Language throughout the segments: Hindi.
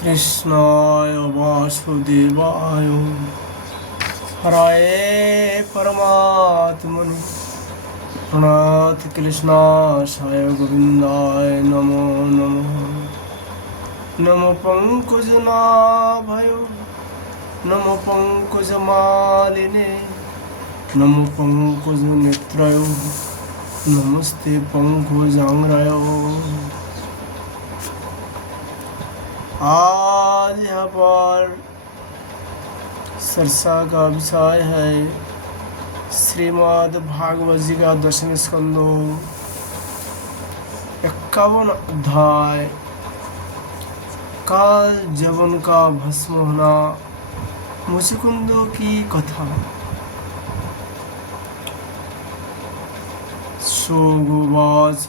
कृष्णाय वासुदेवाय हराय परमात्मने प्रणत कृष्णाय गोविंदाय नमो नमः। नमो पंकजनाभयो नमो पंकजमालिने नमो पंकजनेत्रयो नमस्ते पंकजांग्रयो। आज यहाँ पर चर्चा का विषय है श्रीमद् भागवत जी का 10वें स्कंदो 51 अध्याय काल जवन का भस्म होना मुचकुंदों की कथा। सोगुवाच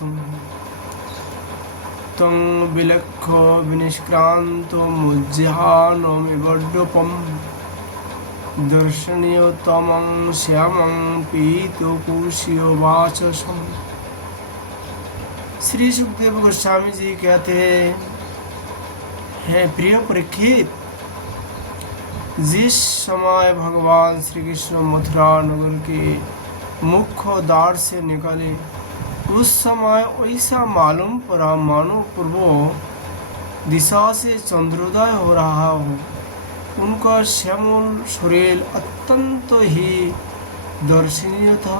तं विलक्ष्य विनिष्क्रान्तो मुज्जहानमिवड्डूपं दर्शनीयोत्तमं श्यामं पीतोपूष्यो वाचसम्। श्री सुखदेव गोस्वामी जी कहते हैं, प्रिय परीक्षित, जिस समय भगवान श्री कृष्ण मथुरा नगर के मुख्य द्वार से निकले उस समय ऐसा मालूम पड़ा मानो पूर्व दिशा से चंद्रोदय हो रहा हो। उनका श्यामल शरीर अत्यंत ही दर्शनीय था।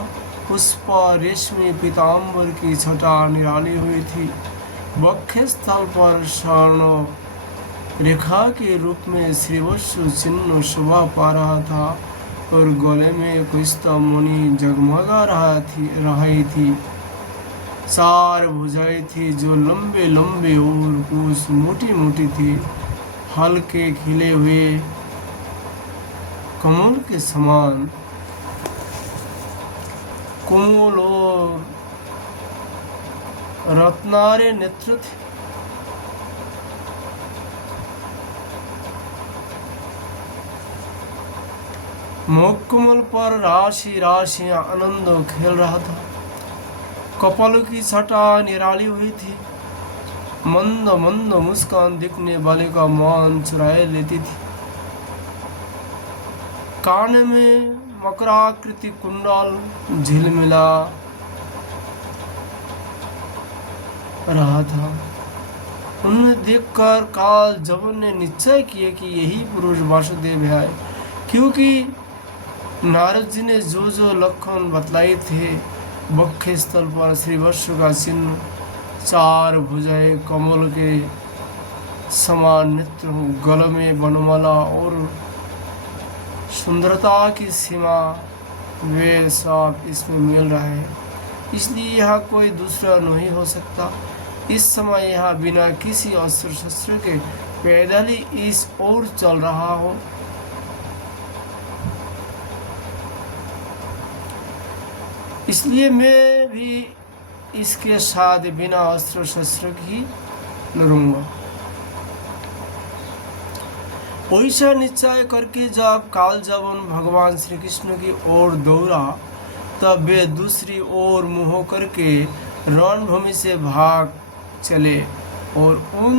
उस पर रेशमी पीताम्बर की छटा निराली हुई थी। वक्ष स्थल पर स्वर्ण रेखा के रूप में श्रीवत्सु चिन्ह शोभा पा रहा था और गले में कुछ मुनि जगमगा रही थी। चार भुजाएं थी जो लंबे लंबे और कुछ मोटी मोटी थी। हल्के खिले हुए कमल के समान कोमल और रत्नारे नेत्र थे। मुखकमल पर राशि राशि आनंद खेल रहा था। कपाल की छटा निराली हुई थी। मंद मंद मुस्कान दिखने वाले का मान चुराए लेती थी। कान में मकराकृति कुंडल झिलमिला रहा था। उन्हें देखकर काल जवन ने निश्चय किया कि यही पुरुष वासुदेव है, क्योंकि नारद जी ने जो लक्षण बतलाए थे, वक्ष स्थल पर श्रीवत्सु का चिन्ह, चार भुजाएं, कमल के समान नेत्र, गल में वनमाला और सुंदरता की सीमा, वे सब इसमें मिल रहे हैं। इसलिए यह कोई दूसरा नहीं हो सकता। इस समय यह बिना किसी अस्त्र शस्त्र के पैदल ही इस ओर चल रहा हो। इसलिए मैं भी इसके साथ बिना अस्त्र शस्त्र की लड़ूंगा। ऐसा निश्चय करके जब काल जवन भगवान श्री कृष्ण की ओर दौड़ा, तब वे दूसरी ओर मुंह करके रणभूमि से भाग चले और उन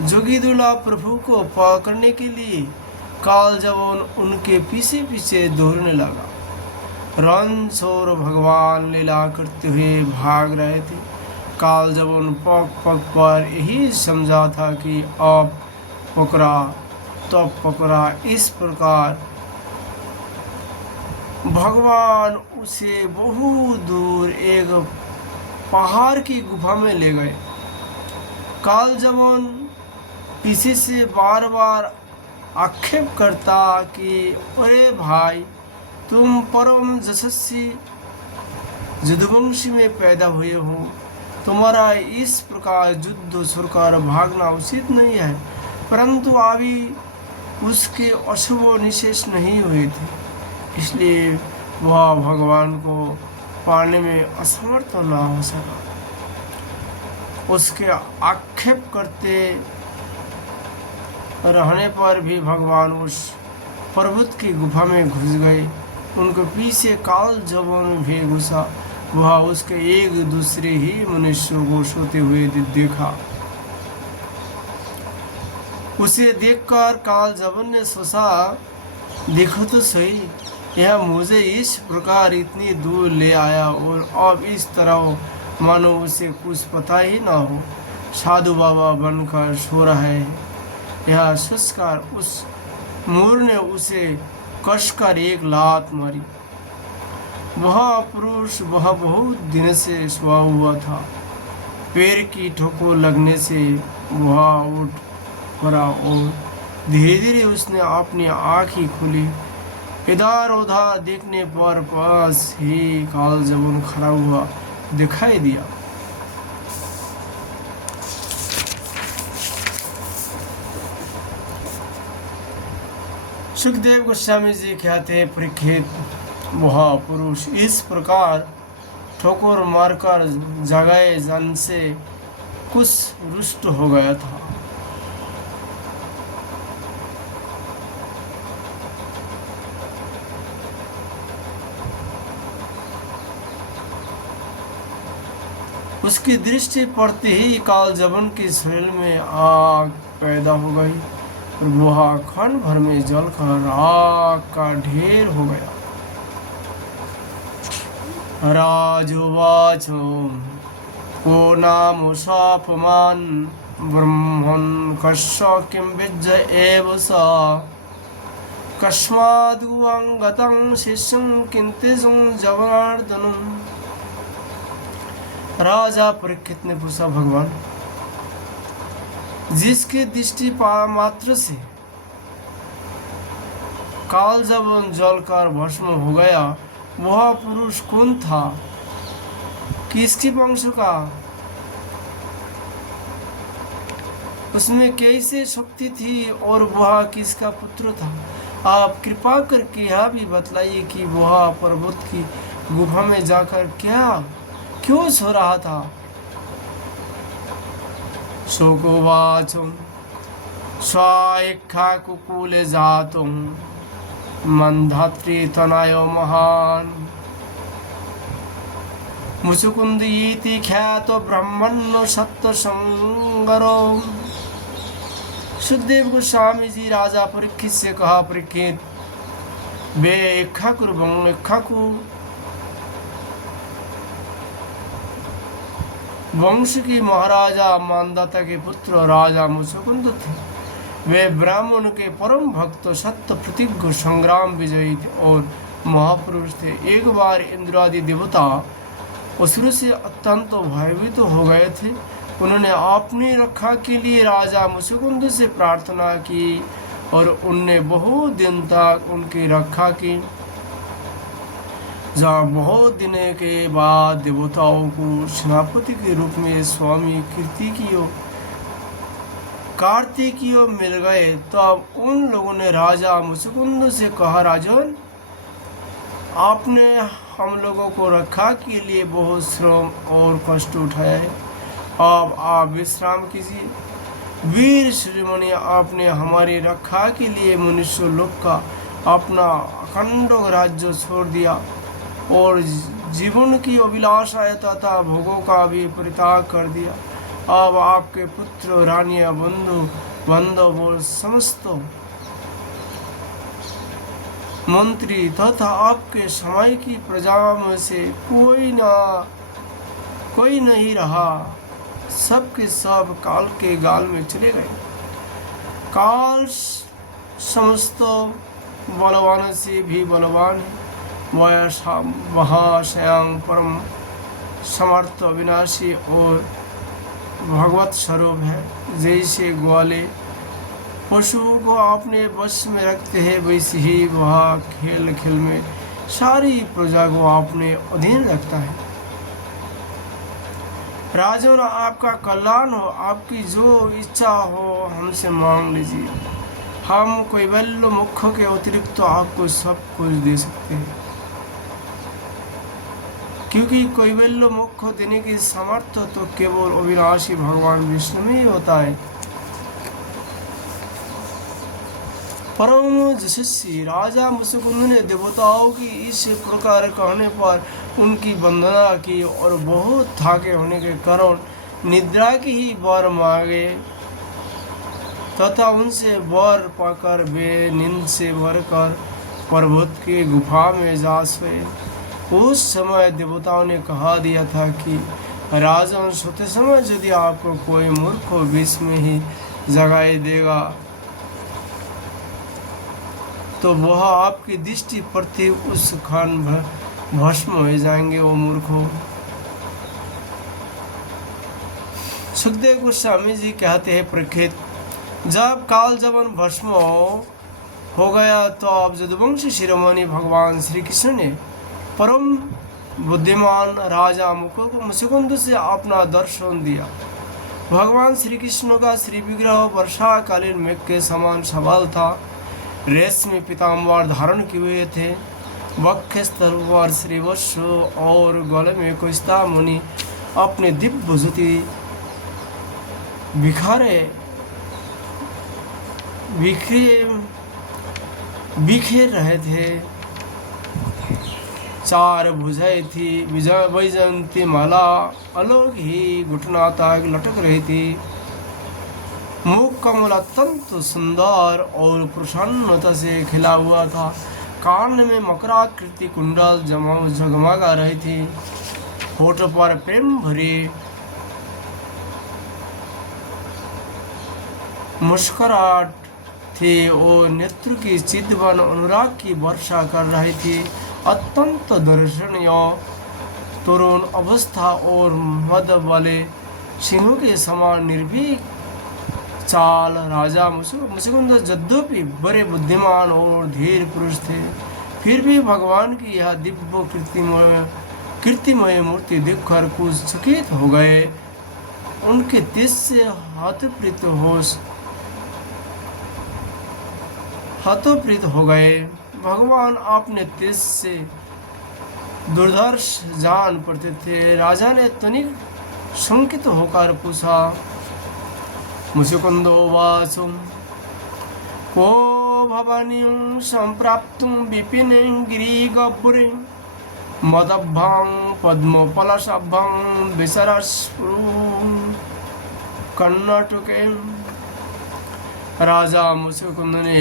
जोगी दुला प्रभु को पकड़ने के लिए काल जवन उनके पीछे पीछे दौड़ने लगा। रण और भगवान लीला करते हुए भाग रहे थे। काल जब उन पग पग पर यही समझा था कि अब पकड़ा तब पकड़ा। इस प्रकार भगवान उसे बहुत दूर एक पहाड़ की गुफा में ले गए। काल जवन पीछे से बार बार आक्षेप करता कि अरे भाई, तुम परम यशस्वी यदुवंशी में पैदा हुए हो, तुम्हारा इस प्रकार युद्ध छोड़कर भागना उचित नहीं है। परंतु अभी उसके अशुभ निशेष नहीं हुए थे, इसलिए वह भगवान को पाने में असमर्थ न हो सका। उसके आक्षेप करते रहने पर भी भगवान उस पर्वत की गुफा में घुस गए। उनके पीछे काल जवन भी घुसा। वह उसके एक दूसरे ही मनुष्यों को सोते हुए देखा। उसे देखकर कालजबन ने सोचा, देखो तो सही, यह मुझे इस प्रकार इतनी दूर ले आया और अब इस तरह मानो उसे कुछ पता ही ना हो, साधु बाबा बनकर सो रहा है। यह सोचकर उस मूर ने उसे कसकर एक लात मारी। वह पुरुष वह बहुत दिन से सोया हुआ था। पैर की ठोकर लगने से वह उठ पड़ा और धीरे धीरे उसने अपनी आँखें खोली। इधर उधर देखने पर पास ही कालजबन खड़ा हुआ दिखाई दिया। सुखदेव गोस्वामी जी कहते हैं, परीक्षित, वह पुरुष इस प्रकार ठोकर मारकर जगाए जन से कुछ रुष्ट हो गया था। उसकी दृष्टि पड़ते ही कालजबन के शरीर में आग पैदा हो गई और वह क्षण भर में जलकर आग का ढेर हो गया। राजोवाच, को नाम सापमान ब्रह्मन् कस्य किं विद्य एव स, कस्माद् गतं शिष्यं किंतिजं जनार्दनम्। राजा परीक्षित ने पूछा, भगवान, जिसके दृष्टि मात्र से कालजबन जलकर भस्म हो गया, वह पुरुष कौन था? किसके वंश का? उसमें कैसे शक्ति थी और वह किसका पुत्र था? आप कृपा करके यह भी बतलाइए कि वह पर्वत की गुफा में जाकर क्यों सो रहा था? शोकोवाचो स्वाइखा कुकुले जातुम मंधात्री तनयो महान, मुचुकुंद इति ख्यातो ब्रह्मण्यो सत्य संगरो। सुखदेव गोस्वामी जी राजा परीक्षित से कहा, परीक्षित, वे इक्ष्वाकु वंश की महाराजा मानदाता के पुत्र राजा मुचुकुंद थे। वे ब्राह्मण के परम भक्त, सत्य प्रतिज्ञ, संग्राम विजयी थे और महापुरुष थे। एक बार इंद्रादि देवता असुर से अत्यंत भयभीत हो गए थे। उन्होंने अपनी रक्षा के लिए राजा मुचुकुंद से प्रार्थना की और उनने बहुत दिन तक उनकी रक्षा की। जहाँ बहुत दिन के बाद देवताओं को सेनापति के रूप में स्वामी कार्तिकीय मिल गए, तब उन लोगों ने राजा मुचुकुंद से कहा, राजन, आपने हम लोगों को रक्षा के लिए बहुत श्रम और कष्ट उठाया है, अब आप विश्राम कीजिए। वीर शिरोमणि, आपने हमारी रक्षा के लिए मनुष्य लोक का अपना अखंड राज्य छोड़ दिया और जीवन की अभिलाषा तथा भोगों का भी परित्याग कर दिया। अब आपके पुत्र, रानियां, बंधु बांधव और समस्त मंत्री तथा आपके समय की प्रजा में से कोई नहीं रहा। सब के सब काल के गाल में चले गए। काल समस्त बलवान से भी बलवान है। वह स्वयं परम समर्थ, अविनाशी और भगवत स्वरूप है। जैसे ग्वाले पशुओं को अपने वश में रखते हैं, वैसे ही वह खेल खेल में सारी प्रजा को अपने अधीन रखता है। राजन, आपका कल्याण हो, आपकी जो इच्छा हो हमसे मांग लीजिए। हम कैवल्य मुख्य के अतिरिक्त तो आपको सब कुछ दे सकते हैं, क्योंकि कैवल्य मुख्य देने की सामर्थ्य तो केवल अविनाशी भगवान विष्णु में ही होता है। परम यशस्वी राजा मुचुकुंद ने देवताओं की इस प्रकार कहने पर उनकी वंदना की और बहुत थके होने के कारण निद्रा की ही वर मांगे। तथा उनसे वर पाकर वे नींद से भरकर पर्वत की गुफा में जा सोए। उस समय देवताओं ने कहा दिया था कि राजन, सोते समय यदि आपको कोई मूर्ख बीच में ही जगाई देगा तो वह आपकी दृष्टि प्रति उस क्षण भस्म हो जाएंगे। वो मूर्खों। सुखदेव गोस्वामी जी कहते हैं, परीक्षित, जब काल जबन भस्म हो गया तो अब यदुवंशी शिरोमणि भगवान श्री कृष्ण ने परम बुद्धिमान राजा मुकुंद से अपना दर्शन दिया। भगवान श्री कृष्ण का श्री विग्रह वर्षाकालीन मेघ के समान सबल था। रेशमी पीताम्बर धारण किए हुए थे। वक्षस्थल पर श्रीवत्स और गले में कुस्ता मुनि अपने दिव्य ज्योति बिखेर रहे थे। चार भुजाएं थी। वैजयंती माला अलग ही घुटना तक लटक रही थी। मुख कमल अत्यंत सुंदर और प्रसन्नता से खिला हुआ था। कान में मकराकृति कुंडल जगमगा रही थी। होठ पर प्रेम भरी मुस्कुराहट थी और नेत्र की चितवन अनुराग की वर्षा कर रही थी। अत्यंत दर्शनीय तरुण अवस्था और मद वाले सिंहों के समान निर्भीक चाल राजा मुकुंद यद्यपि बड़े बुद्धिमान और धीर पुरुष थे, फिर भी भगवान की यह दिव्य कीर्तिमय मूर्ति देखकर कुछ चकित हो गए। उनके तेज से हतोप्रीत हो गए। भगवान अपने तेज से दुर्धर्ष जान पड़ते थे। राजा ने तनिक शंकित होकर पूछा, मुकुंदो वासुम को भवानी संप्राप्तुं विपिने गिरिगह्वरे मदभ्यां पद्मपलाशाभ्यां विसरस्फुरं कर्णाटके। राजा मुकुंद ने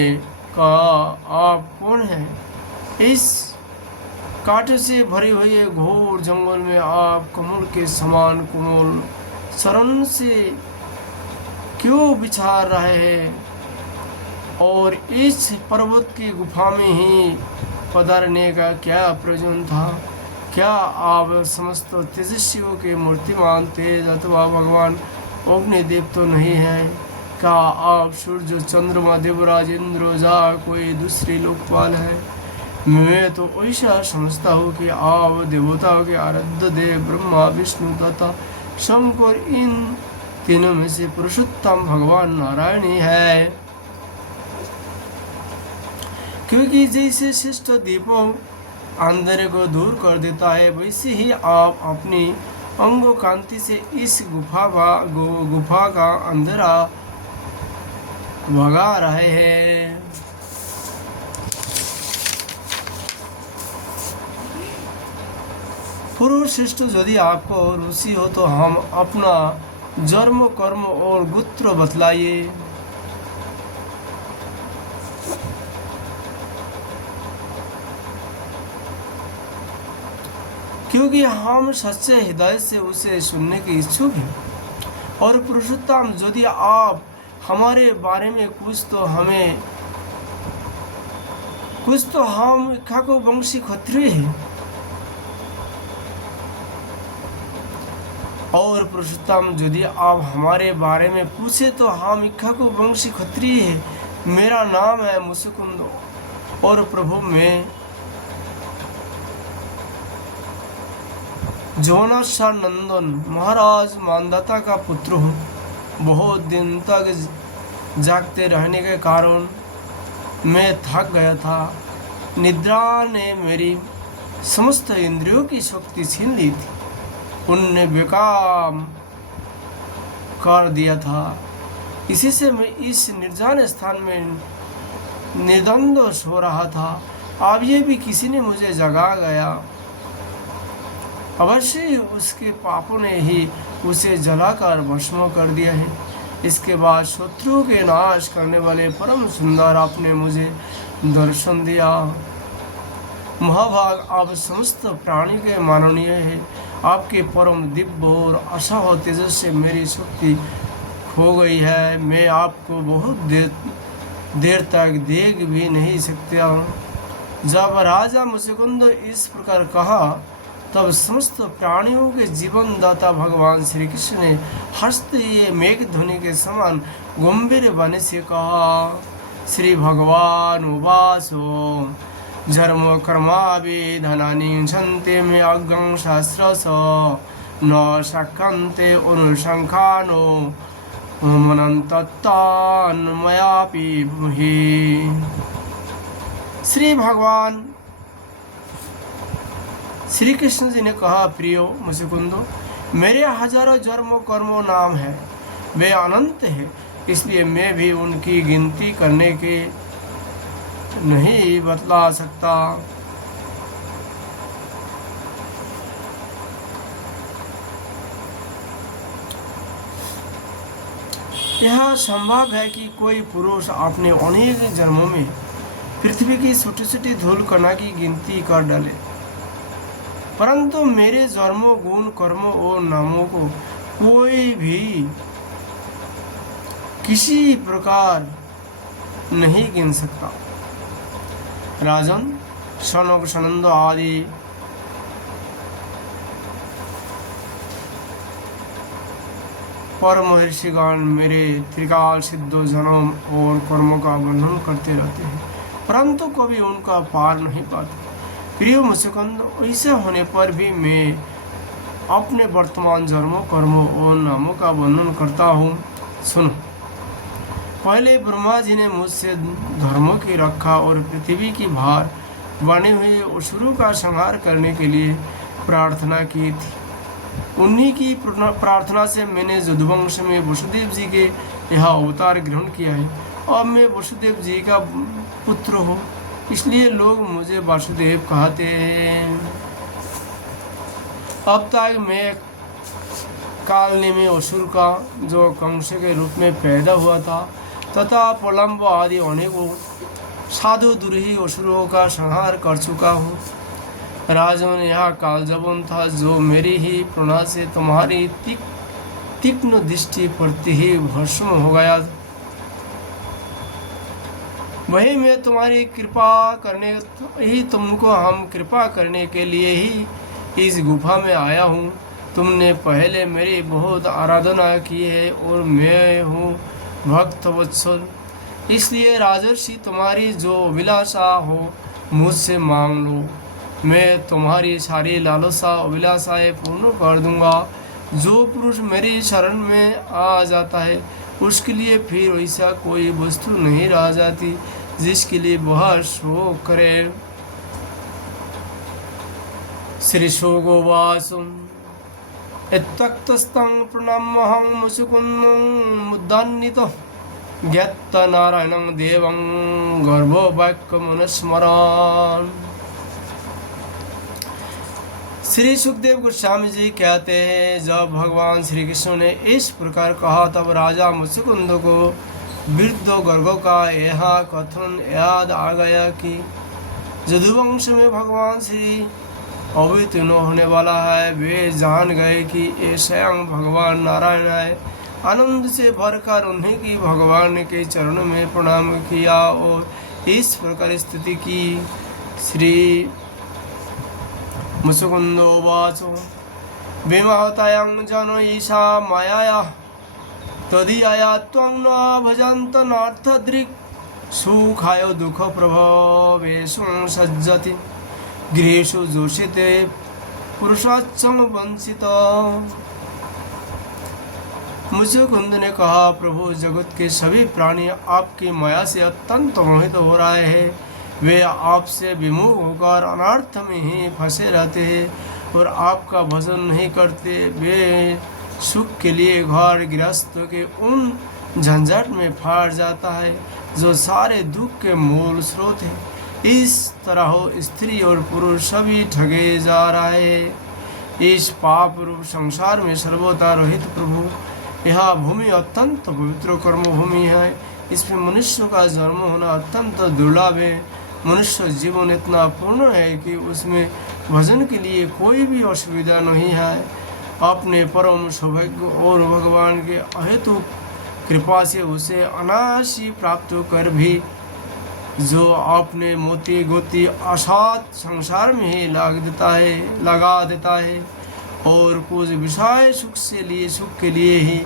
कहा, आप कौन हैं? इस कांटे से भरे हुए घोर जंगल में आप कमल के समान कोमल शरण से क्यों विचार रहे हैं और इस पर्वत की गुफा में ही पधारने का क्या प्रयोजन था? क्या आप समस्त तेजस्वियों के मूर्तिमान तेज अथवा भगवान अग्निदेव तो नहीं है? क्या आप सूर्य चंद्रमा देवराज इंद्र जा कोई दूसरी लोकपाल है? मैं तो ऐसा समझता हूँ कि आप देवताओं के आराध्य देव ब्रह्मा विष्णु तथा शंकर इन तीनों में से पुरुषोत्तम भगवान नारायण ही है। क्योंकि जैसे श्रेष्ठ दीपों अंधेरे को दूर कर देता है, वैसे ही आप अपनी अंगो कांति से इस गुफा का अंधेरा भगा रहे हैं। पुरुष श्रेष्ठ, यदि आपको रुचि हो तो हम अपना जन्म कर्म और गोत्र बतलाइए। क्योंकि हम सच्चे हृदय से उसे सुनने की इच्छुक हैं। और पुरुषोत्तम, यदि आप हमारे बारे में कुछ तो हम इक्ष्वाकु वंशी क्षत्रिय हैं। और पुरुषोत्तम, यदि आप हमारे बारे में पूछे तो हम इक्ष्वाकु वंशी क्षत्रिय हैं। मेरा नाम है मुकुंद और प्रभु मैं जोनाशा नंदन महाराज मानदाता का पुत्र हूँ। बहुत दिन तक जागते रहने के कारण मैं थक गया था। निद्रा ने मेरी समस्त इंद्रियों की शक्ति छीन ली थी। उनने बेकाम कर दिया था। इसी से मैं इस निर्जन स्थान में निर्द्वंद सो रहा था। अब ये भी किसी ने मुझे जगा गया। अवश्य उसके पापों ने ही उसे जलाकर भस्म कर दिया है। इसके बाद शत्रुओं के नाश करने वाले परम सुंदर आपने मुझे दर्शन दिया। महाभाग, आप समस्त प्राणी के माननीय है। आपके परम दिव्य और असह तेजस से मेरी शक्ति खो गई है। मैं आपको बहुत देर तक देख भी नहीं सकता। जब राजा मुचकुंद इस प्रकार कहा तब समस्त प्राणियों के जीवन दाता भगवान श्री कृष्ण ने हंसते हुए मेघ ध्वनि के समान गंभीर वाणी से कहा, श्री भगवान उवासो धर्म कर्माभिधनानि छन्ते मे अग्रं सहस्रश न शक्यन्ते अनुशंखानो मनन्तत्तान्मयापि ब्रूहि। श्री भगवान श्री कृष्ण जी ने कहा, प्रियो मुचकुंदो, मेरे हजारों जन्मों कर्मों नाम है, वे अनंत है, इसलिए मैं भी उनकी गिनती करने के नहीं बतला सकता। यह संभव है कि कोई पुरुष अपने अनेक जन्मों में पृथ्वी की छोटी छोटी धूल कणा की गिनती कर डाले, परंतु मेरे जन्मों, गुण, कर्मों और नामों को कोई भी किसी प्रकार नहीं गिन सकता। राजन, शनक, सनंद आदि पर महर्षिगण मेरे त्रिकाल सिद्ध जन्म और कर्मों का वर्णन करते रहते हैं, परंतु कभी उनका पार नहीं पाते। प्रिय मुचकुंद, ऐसे होने पर भी मैं अपने वर्तमान जन्मों, कर्मों और नामों का वर्णन करता हूँ। सुनो, पहले ब्रह्मा जी ने मुझसे धर्मों की रक्षा और पृथ्वी की भार बने हुए असुरों का संहार करने के लिए प्रार्थना की थी। उन्हीं की प्रार्थना से मैंने यदुवंश में वसुदेव जी के यह अवतार ग्रहण किया है। अब मैं वसुदेव जी का पुत्र हूँ, इसलिए लोग मुझे वासुदेव कहते हैं। अब तक मैं कालनी में असुर का, जो कंस के रूप में पैदा हुआ था, तथा प्रलंब आदि अनेकों साधु दुर्ही असुरों का संहार कर चुका हूँ। राजन, यह काल जबन था जो मेरी ही प्रेरणा से तुम्हारी तीक्ष्ण दृष्टि प्रति ही भस्म हो गया। वही मैं तुम्हारी कृपा करने ही तुमको हम कृपा करने के लिए ही इस गुफा में आया हूँ। तुमने पहले मेरी बहुत आराधना की है और मैं हूँ भक्त वत्सल, इसलिए राजर्षि तुम्हारी जो अभिलाषा हो मुझसे मांग लो। मैं तुम्हारी सारी लालसा अभिलाषाएं पूर्ण कर दूंगा। जो पुरुष मेरी शरण में आ जाता है उसके लिए फिर ऐसा कोई वस्तु नहीं रह जाती जिसके लिए वह शोक करे। श्री शोकोवासुम तख्तस्तं प्रणम्यहं मुचुकुन्दं मुदान्वितो ज्ञात नारायणं देवं गर्भो वाक्यमनुस्मरन्। श्री सुखदेव गोस्वामी जी कहते हैं, जब भगवान श्री कृष्ण ने इस प्रकार कहा तब राजा मुचुकुंद को वृद्ध गर्गों का यह कथन याद आ गया कि यदुवंश में भगवान श्री अवतीर्ण होने वाला है। वे जान गए कि ये स्वयं भगवान नारायण है। आनंद से भरकर उन्हें की भगवान के चरणों में प्रणाम किया और इस प्रकार स्थिति की। श्री मुचुकुन्दोवाचो विमहतायां जनो ईशा मायाया तदीयाया त्वं न भजन्त नार्थदृक् सुखाय दुःख प्रभवेषु सज्जति गृहेषु जोषिते पुरुषोत्तम वंचित। मुचुकुंद ने कहा, प्रभु, जगत के सभी प्राणी आपकी माया से अत्यंत मोहित हो रहे हैं। वे आपसे विमुख होकर अनर्थ में ही फंसे रहते हैं और आपका भजन नहीं करते। वे सुख के लिए घर गृहस्थ के उन झंझट में फंस जाता है जो सारे दुख के मूल स्रोत है। इस तरह स्त्री और पुरुष सभी ठगे जा रहे हैं। इस पाप रूप संसार में सर्वदा रहित प्रभु, यह भूमि अत्यंत पवित्र कर्म भूमि है। इसमें मनुष्य का जन्म होना अत्यंत दुर्लभ है। मनुष्य जीवन इतना पूर्ण है कि उसमें भजन के लिए कोई भी असुविधा नहीं है। अपने परम सौभाग्य और भगवान के अहेतुक कृपा से उसे अनायास ही प्राप्त कर भी जो अपने मोती गोती असात संसार में ही लगा देता है और कुछ विषय सुख के लिए ही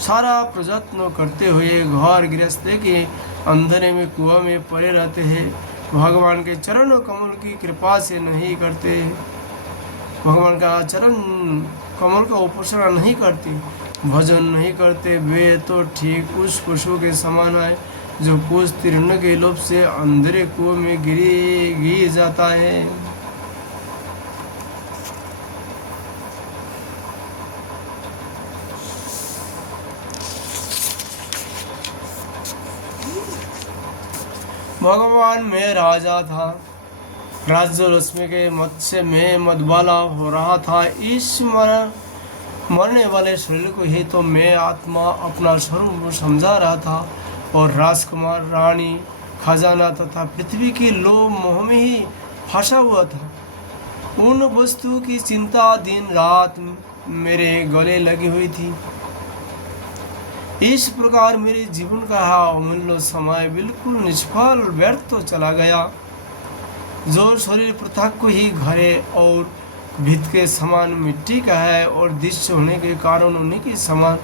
सारा प्रयत्न करते हुए घर गृहस्थ के अंधेरे में कुआं में पड़े रहते हैं। भगवान के चरण कमल की कृपा से नहीं करते, भगवान का चरण कमल का उपासना नहीं करते, भजन नहीं करते, वे तो ठीक उस पशु के समान है जो कुछ तीर्ण के लोभ से अंधेरे कुएं में गिर जाता है। भगवान में राजा था, राज्य रश्मि के मत्स्य में मधुबाला हो रहा था। इस मरने वाले शरीर को ही तो मैं आत्मा अपना स्वरूप समझा रहा था और राजकुमार, रानी, खजाना तथा पृथ्वी की लोभ मोह में ही फंसा हुआ था। उन वस्तु की चिंता दिन रात मेरे गले लगी हुई थी। इस प्रकार मेरे जीवन का अमूल्य समय बिल्कुल निष्फल व्यर्थ तो चला गया। जो शरीर पृथक को ही घरे और भित्त के समान मिट्टी का है और दृश्य होने के कारण उन्हीं के समान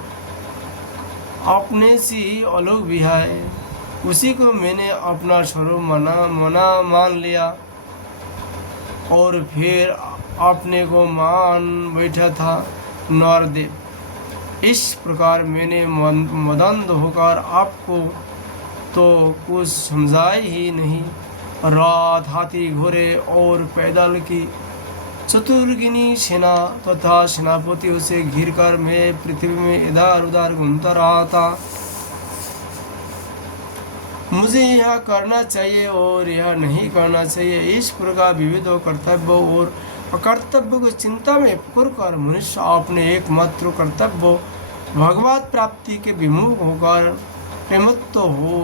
अपने से अलग भी है, उसी को मैंने अपना स्वरूप मान लिया और फिर अपने को मान बैठा था नरदेव। इस प्रकार मैंने मदंध होकर आपको तो कुछ समझाया ही नहीं। रात, हाथी, घोड़े और पैदल की चतुर्गिनी सेना तथा सेनापतियों से घिरकर मैं पृथ्वी में इधर उधर घूमता रहा था। मुझे यह करना चाहिए और यह नहीं करना चाहिए, इस प्रकार विविध कर्तव्य और अकर्तव्य को चिंता में पकड़कर मनुष्य अपने एकमात्र कर्तव्य भगवत प्राप्ति के विमुख होकर प्रमत्त हो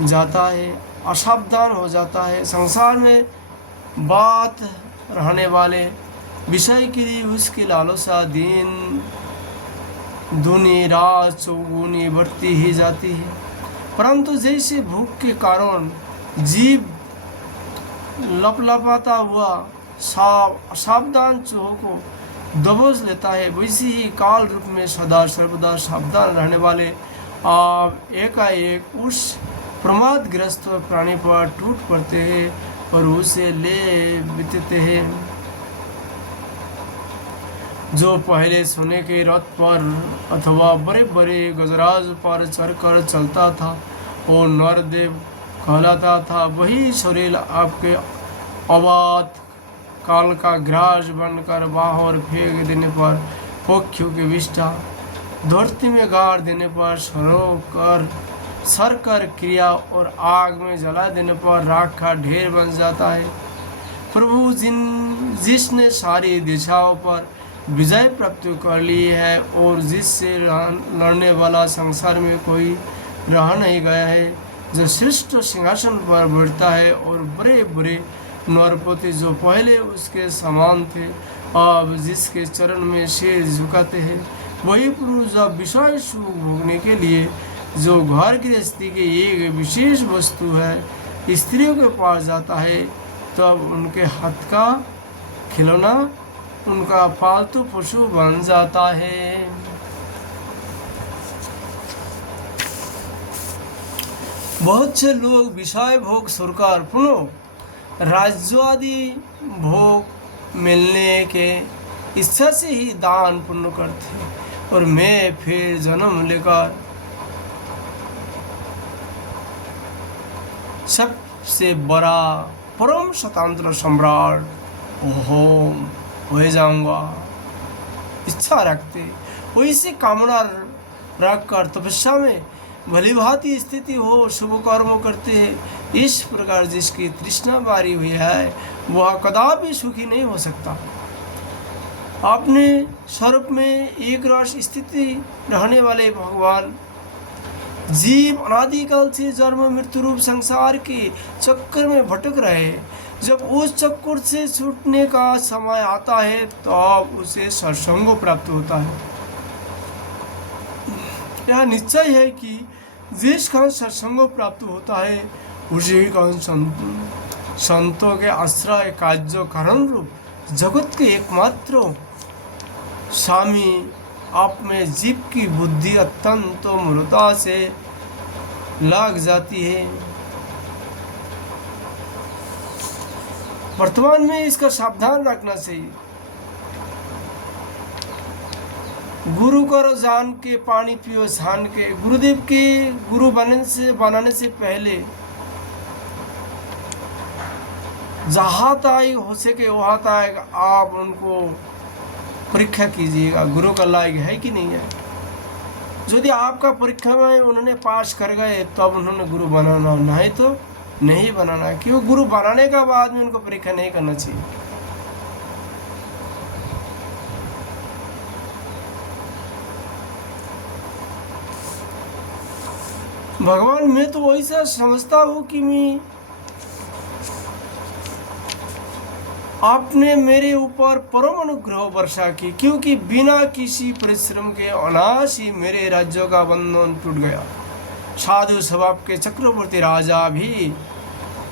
जाता है, असावधान हो जाता है। संसार में बात रहने वाले विषय के लिए उसकी लालसा दिन दूनी रात चौगुनी बढ़ती ही जाती है। परंतु जैसे भूख के कारण जीव लपलपाता हुआ सावधान चूहों को दबोच लेता है, वैसे ही काल रूप में सदा सर्वदा सावधान रहने वाले आप एकाएक उस प्रमादग्रस्त प्राणी पर टूट पड़ते हैं और उसे ले बीतते हैं। जो पहले सोने के रथ पर अथवा बड़े बड़े गजराज पर चढ़कर चलता था और नरदेव कहलाता था, वही शरीर आपके अबाध काल का ग्रास बनकर बाहर फेंक देने पर, पक्षियों के विष्ठा धरती में गाड़ देने पर, सरकर क्रिया और आग में जला देने पर राख का ढेर बन जाता है। प्रभु जिसने सारी दिशाओं पर विजय प्राप्त कर ली है और जिससे लड़ने वाला संसार में कोई रह नहीं गया है, जो श्रेष्ठ सिंहासन पर बैठता है और बड़े बड़े नरपति जो पहले उसके समान थे अब जिसके चरण में सिर झुकाते हैं, वही पुरुष जब विषय सुख भोगने के लिए जो घर गृहस्थी की एक विशेष वस्तु है स्त्रियों के पास जाता है, तब उनके हाथ का खिलौना उनका पालतू पशु बन जाता है। बहुत से लोग विषय भोग सरकार पुनः राज्य आदि भोग मिलने के इच्छा से ही दान पुण्य करते और मैं फिर जन्म लेकर सबसे बड़ा परम स्वतंत्र सम्राट हो जाऊंगा इच्छा रखते, वैसे कामना रखकर तपस्या में भली भांति स्थिति हो शुभ कर्म करते हैं। इस प्रकार जिसकी तृष्णा बारी हुई है वह कदापि सुखी नहीं हो सकता। अपने स्वरूप में एक रस स्थिति रहने वाले भगवान जीव अनादिकाल से जन्म मृत्यु रूप संसार के चक्कर में भटक रहे। जब उस चक्कर से छूटने का समय आता है तब उसे सत्संग प्राप्त होता है। यह निश्चय है कि जिसका सत्संग प्राप्त होता है उसी का संतों के आश्रय कार्य कारण रूप जगत के एकमात्र स्वामी आप में जीव की बुद्धि अत्यंत मृदा से लग जाती है। वर्तमान में इसका सावधान रखना चाहिए। गुरु करो जान के, पानी पियो छान के। गुरुदेव के गुरु बनाने से पहले जहाँ तक हो सके वहाँ तक आप उनको परीक्षा कीजिएगा, गुरु का लायक है कि नहीं है। यदि आपका परीक्षा में उन्होंने पास कर गए तब उन्होंने गुरु बनाना, नहीं तो नहीं बनाना। क्यों? गुरु बनाने का बाद में उनको परीक्षा नहीं करना चाहिए। भगवान मैं तो वैसा समझता हूँ कि मैं आपने मेरे ऊपर परम अनुग्रह वर्षा की, क्योंकि बिना किसी परिश्रम के अनायास ही मेरे राज्यों का बंधन टूट गया। साधु स्वभाव के चक्रवर्ती राजा भी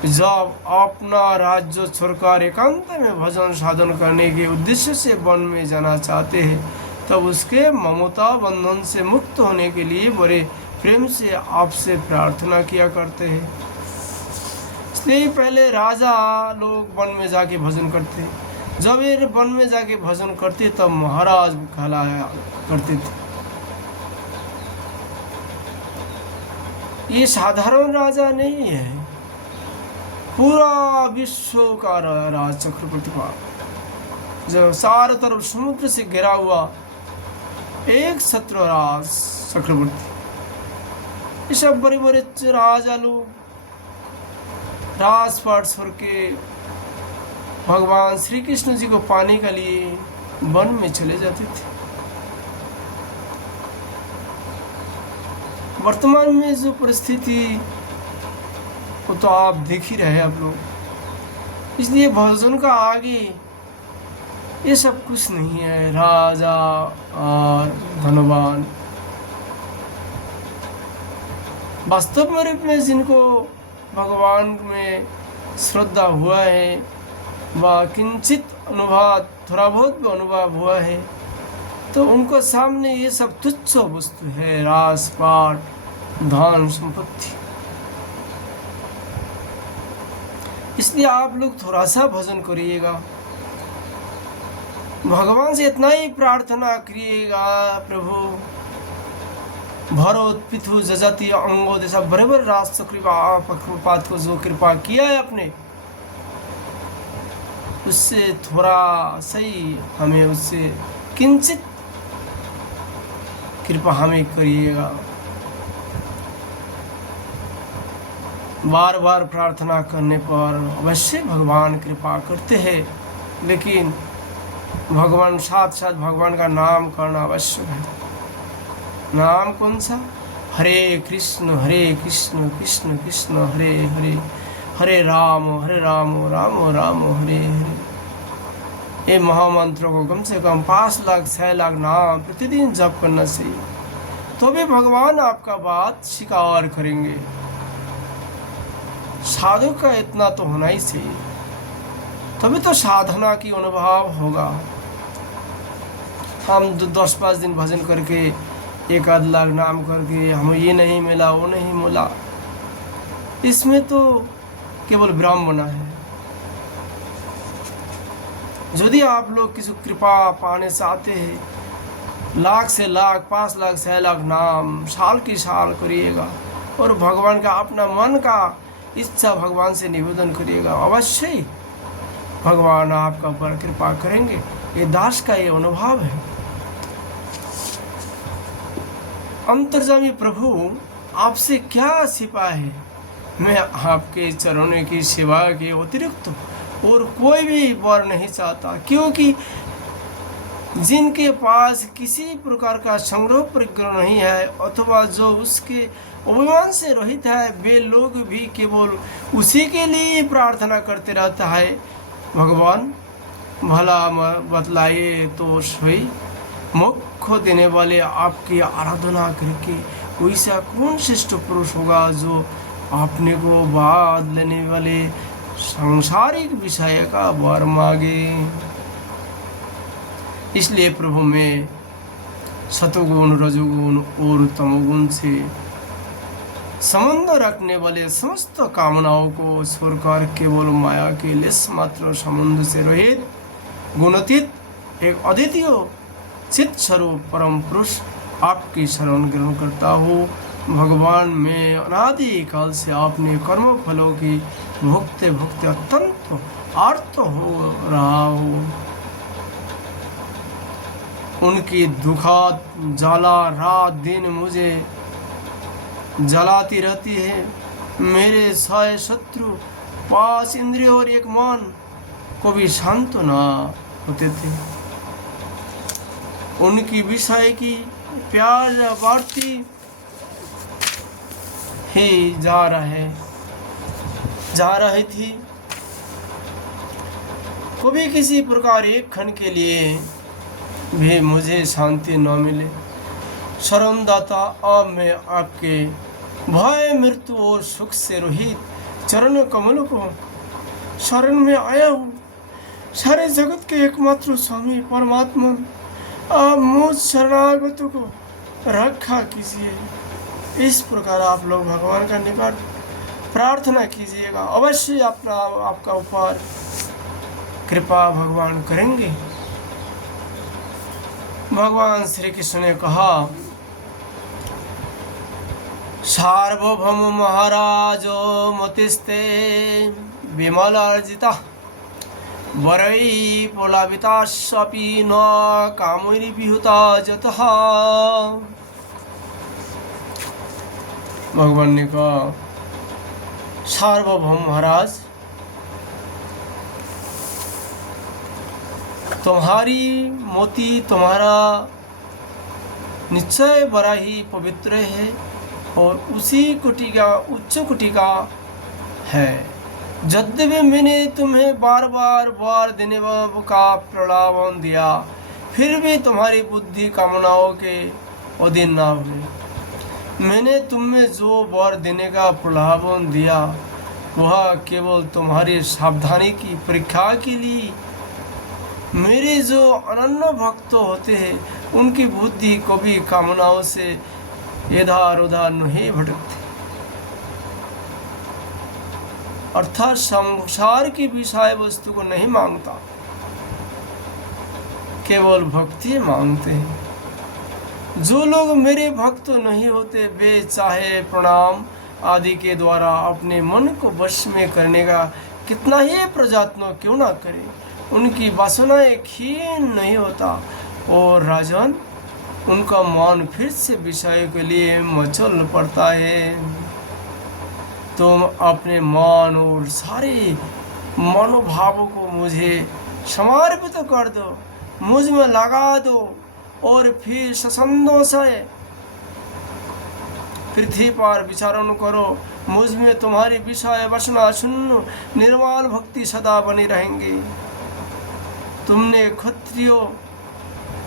जब अपना राज्य छोड़कर एकांत में भजन साधन करने के उद्देश्य से वन में जाना चाहते हैं तब उसके ममता बंधन से मुक्त होने के लिए बड़े प्रेम से आपसे प्रार्थना किया करते हैं। इसलिए पहले राजा लोग वन में जाके भजन करते, जब ये वन में जाके भजन करते तब महाराज कहलाया करते थे। ये साधारण राजा नहीं है, पूरा विश्व का राज चक्रवर्ती था, जो चारों तरफ समुद्र से घिरा हुआ एक छत्रराज चक्रवर्ती। ये सब बड़े बड़े राजा लोग राजपाट छोड़ के भगवान श्री कृष्ण जी को पाने के लिए वन में चले जाते थे। वर्तमान में जो परिस्थिति वो तो आप देख ही रहे आप लोग। इसलिए भजन का आगे ये सब कुछ नहीं है, राजा और धनवान। वास्तव में रूप में जिनको भगवान में श्रद्धा हुआ है व किंचित अनुभव, थोड़ा बहुत भी अनुभव हुआ है, तो उनको सामने ये सब तुच्छ वस्तु है, राजपाट, धन संपत्ति। इसलिए आप लोग थोड़ा सा भजन करिएगा, भगवान से इतना ही प्रार्थना करिएगा, प्रभु भरत पिथु जजति अंगो जैसा बड़े बड़े राज पक्षपात को जो कृपा किया है आपने, उससे थोड़ा सही हमें, उससे किंचित कृपा हमें करिएगा। बार बार प्रार्थना करने पर अवश्य भगवान कृपा करते हैं, लेकिन भगवान साथ साथ भगवान का नाम करना आवश्यक है। नाम कौन सा? हरे कृष्ण कृष्ण कृष्ण हरे हरे, हरे राम राम राम हरे हरे। ये महामंत्रों को कम से कम 5 लाख 6 लाख नाम प्रतिदिन जप करना चाहिए, तो भी भगवान आपका बात स्वीकार करेंगे। साधु का इतना तो होना ही चाहिए, तभी तो साधना की अनुभव होगा। हम 10-5 दिन भजन करके 1-8 लाख नाम करके हमें ये नहीं मिला वो नहीं मिला, इसमें तो केवल भ्रम बना है। यदि आप लोग किसी कृपा पाने चाहते हैं, लाख से लाख 5 लाख 6 लाख नाम साल की साल करिएगा और भगवान का अपना मन का इच्छा भगवान से निवेदन करिएगा, अवश्य ही भगवान आपका पर कृपा करेंगे। ये दास का ये अनुभव है। अंतर्जामी प्रभु आपसे क्या छिपा है, मैं आपके चरणों की सेवा के अतिरिक्त और कोई भी वर नहीं चाहता, क्योंकि जिनके पास किसी प्रकार का संग्रह परिग्रह नहीं है अथवा जो उसके अभिमान से रहित है, वे लोग भी केवल उसी के लिए प्रार्थना करते रहता है। भगवान भला बतलाइए तो सही, मोक्ष देने वाले आपकी आराधना करके वैसा कौन श्रेष्ठ पुरुष होगा जो अपने को बाद लेने वाले सांसारिक विषय का वर मांगे। इसलिए प्रभु में सतोगुण, रजोगुण और तमोगुण से संबंध रखने वाले समस्त कामनाओं को छोड़कर केवल माया के लेस मात्र संबंध से रहित गुणातीत एक अद्वितीय चित स्वरूप परम पुरुष आपकी शरण ग्रहण करता हूँ। भगवान में अनादि काल से आपने कर्म फलों की भुगते भुगते अत्यंत आर्त हो रहा हूँ। उनकी दुखात ज्वाला रात दिन मुझे जलाती रहती है। मेरे सारे शत्रु 5 इंद्रिय और 1 मन को भी शांत ना होते थे। उनकी विषय की प्यास बढ़ती ही जा रही थी। कभी किसी प्रकार एक क्षण के लिए भी मुझे शांति न मिले। शरणदाता, अब मैं आपके भय, मृत्यु और सुख से रहित चरण कमल को शरण में आया हूँ। सारे जगत के एकमात्र स्वामी परमात्मा, आप मुझ शरणागत को रक्षा कीजिए। इस प्रकार आप लोग भगवान का निकट प्रार्थना कीजिएगा, अवश्य आपका ऊपर कृपा भगवान करेंगे। भगवान श्री कृष्ण ने कहा, सार्वभौम महाराज मतिस्ते विमलार्जिता वरई पोलावितास्वपि न कामैरि विहुता जतः। भगवान ने कहा, सार्वभौम महाराज, तुम्हारी मोती, तुम्हारा निश्चय बड़ा ही पवित्र है और उसी कोटि का उच्च कोटि का है। यद्यपि मैंने तुम्हें बार बार वर देने का प्रलोभन दिया, फिर भी तुम्हारी बुद्धि कामनाओं के अधीन न हुई। मैंने तुम्हें जो वर देने का प्रलोभन दिया वह केवल तुम्हारी सावधानी की परीक्षा के लिए। मेरे जो अनन्य भक्त होते हैं उनकी बुद्धि कभी कामनाओं से इधर उधर नहीं भटकती, अर्थात संसार की विषय वस्तु को नहीं मांगता, केवल भक्ति मांगते हैं। जो लोग मेरे भक्त नहीं होते वे चाहे प्रणाम आदि के द्वारा अपने मन को वश में करने का कितना ही प्रयत्न क्यों ना करें, उनकी वासनाएं क्षीण नहीं होता और राजन उनका मन फिर से विषय के लिए मचल पड़ता है। तुम अपने मन और सारे मनोभावों को मुझे समर्पित कर दो, मुझ में लगा दो और फिर ससंतोष है पृथ्वी पर विचरण करो। मुझ में तुम्हारी विषय वासना शून्य निर्मल भक्ति सदा बनी रहेंगी। तुमने क्षत्रियों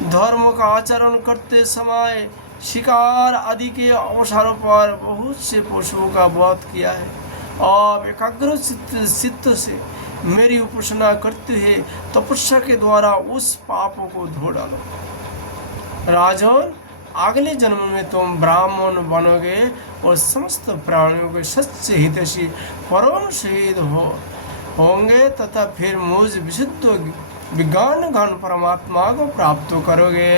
धर्म का आचरण करते समय शिकार आदि के अवसरों पर बहुत से पशुओं का वध किया है। आप एकाग्र चित्त से मेरी उपासना करते हैं, तपस्या के द्वारा उस पापों को धो डालो। राजन, अगले जन्म में तुम ब्राह्मण बनोगे और समस्त प्राणियों के सच्चे हितैषी परम शहीद होंगे तथा फिर मुझ विशुद्ध विज्ञान घन परमात्मा को प्राप्त करोगे।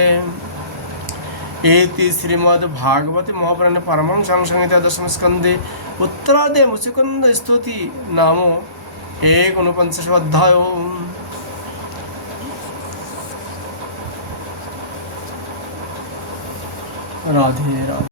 एति श्रीमद् भागवते महापुराणे परमहंस संहिता 10 स्कंदे उत्तरार्धे मुचुकुंद स्तुति नामो 49 अध्यायो। राधे राधे।